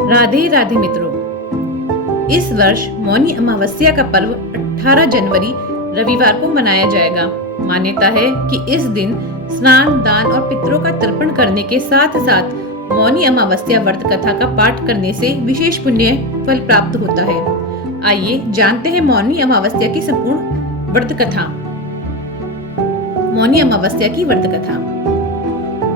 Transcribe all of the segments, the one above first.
राधे राधे मित्रों, इस वर्ष मौनी अमावस्या का पर्व 18 जनवरी रविवार को मनाया जाएगा। मान्यता है कि इस दिन स्नान, दान और पितरों का तर्पण करने के साथ साथ मौनी अमावस्या व्रत कथा का पाठ करने से विशेष पुण्य फल प्राप्त होता है। आइए जानते हैं मौनी अमावस्या की संपूर्ण व्रत कथा। मौनी अमावस्या की व्रत कथा।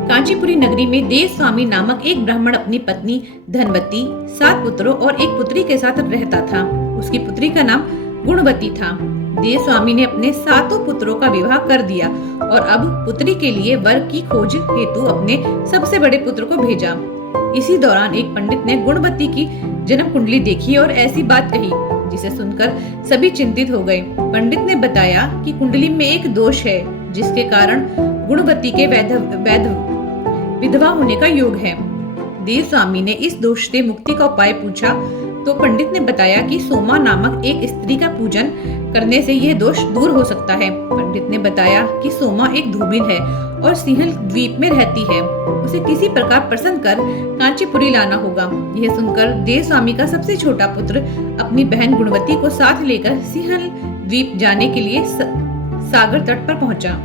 कांचीपुरी नगरी में देव स्वामी नामक एक ब्राह्मण अपनी पत्नी धनवती, 7 पुत्रों और एक पुत्री के साथ रहता था। उसकी पुत्री का नाम गुणवती था। देव स्वामी ने अपने 7 पुत्रों का विवाह कर दिया और अब पुत्री के लिए वर की खोज हेतु अपने सबसे बड़े पुत्र को भेजा। इसी दौरान एक पंडित ने गुणवती की जन्म कुंडली देखी और ऐसी बात कही जिसे सुनकर सभी चिंतित हो गए। पंडित ने बताया कि कुंडली में एक दोष है जिसके कारण गुणवती के विधवा होने का योग है। देव स्वामी ने इस दोष से मुक्ति का उपाय पूछा तो पंडित ने बताया कि सोमा नामक एक स्त्री का पूजन करने से यह दोष दूर हो सकता है। पंडित ने बताया कि सोमा एक धूमिल है और सिंहल द्वीप में रहती है। उसे किसी प्रकार प्रसन्न कर कांचीपुरी लाना होगा। यह सुनकर देव स्वामी का सबसे छोटा पुत्र अपनी बहन गुणवती को साथ लेकर सिंहल द्वीप जाने के लिए सागर तट पर पहुंचा।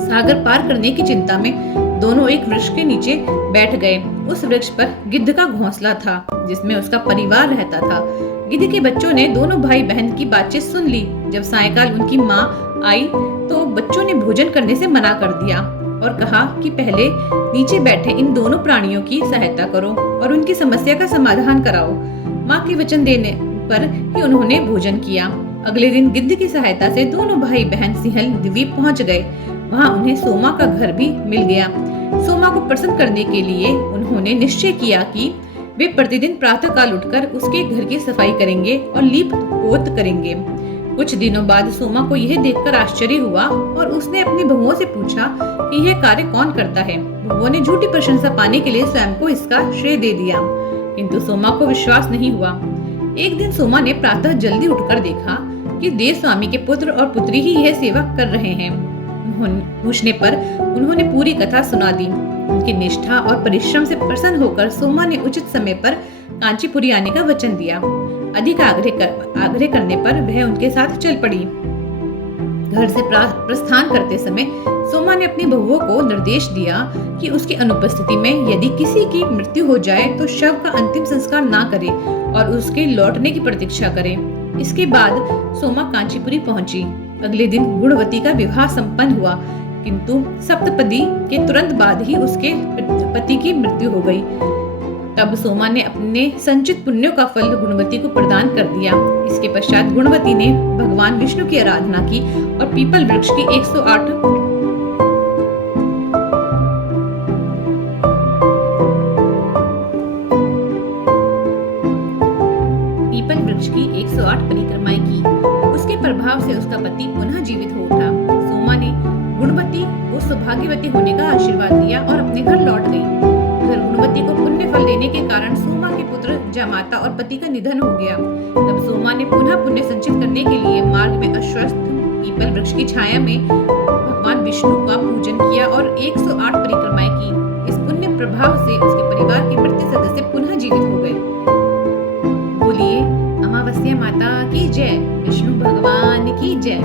सागर पार करने की चिंता में दोनों एक वृक्ष के नीचे बैठ गए। उस वृक्ष पर गिद्ध का घोंसला था जिसमें उसका परिवार रहता था। गिद्ध के बच्चों ने दोनों भाई बहन की बातचीत सुन ली। जब सायंकाल उनकी माँ आई तो बच्चों ने भोजन करने से मना कर दिया और कहा कि पहले नीचे बैठे इन दोनों प्राणियों की सहायता करो और उनकी समस्या का समाधान कराओ। माँ के वचन देने पर ही उन्होंने भोजन किया। अगले दिन गिद्ध की सहायता से दोनों भाई बहन सिंहल द्वीप पहुंच गए। वहां उन्हें सोमा का घर भी मिल गया। सोमा को प्रसन्न करने के लिए उन्होंने निश्चय किया कि वे प्रतिदिन प्रातःकाल उठकर उसके घर की सफाई करेंगे और लीप पोत करेंगे। कुछ दिनों बाद सोमा को यह देखकर आश्चर्य हुआ और उसने अपनी बहुओं से पूछा कि यह कार्य कौन करता है। बहुओं ने झूठी प्रशंसा पाने के लिए स्वयं को इसका श्रेय दे दिया, किंतु सोमा को विश्वास नहीं हुआ। एक दिन सोमा ने प्रातः जल्दी उठकर देखा कि देव स्वामी के पुत्र और पुत्री ही यह सेवा कर रहे हैं। पूछने पर उन्होंने पूरी कथा सुना दी। उनकी निष्ठा और परिश्रम से प्रसन्न होकर सोमा ने उचित समय पर कांचीपुरी आने का वचन दिया। अधिक आग्रह करने पर वह उनके साथ चल पड़ी। घर से प्रस्थान करते समय सोमा ने अपनी बहुओं को निर्देश दिया कि उसकी अनुपस्थिति में यदि किसी की मृत्यु हो जाए तो शव का अंतिम संस्कार ना करे और उसके लौटने की प्रतीक्षा करे। इसके बाद सोमा कांचीपुरी पहुंची। अगले दिन गुणवती का विवाह संपन्न हुआ, किंतु सप्तपदी के तुरंत बाद ही उसके पति की मृत्यु हो गई। तब सोमा ने अपने संचित पुण्यों का फल गुणवती को प्रदान कर दिया। इसके पश्चात गुणवती ने भगवान विष्णु की आराधना की और पीपल वृक्ष की 108 परिक्रमाएं की। उसके प्रभाव से उसका पति पुनः जीवित हो उठा। सोमा ने गुणवती को सौभाग्यवती होने का आशीर्वाद दिया और अपने घर लौट गई। उधर गुणवती को पुण्य फल देने के कारण सोमा के पुत्र जामाता और पति का निधन हो गया। तब सोमा ने पुनः पुण्य संचित करने के लिए मार्ग में अश्वत्थ पीपल वृक्ष की छाया में भगवान विष्णु का पूजन किया और 108 परिक्रमाएं की। इस पुण्य प्रभाव से उसके परिवार के मृत सदस्य पुनः जीवित हो गए। बोलिए अमावस्या माता की जय, विष्णु भगवान की जय।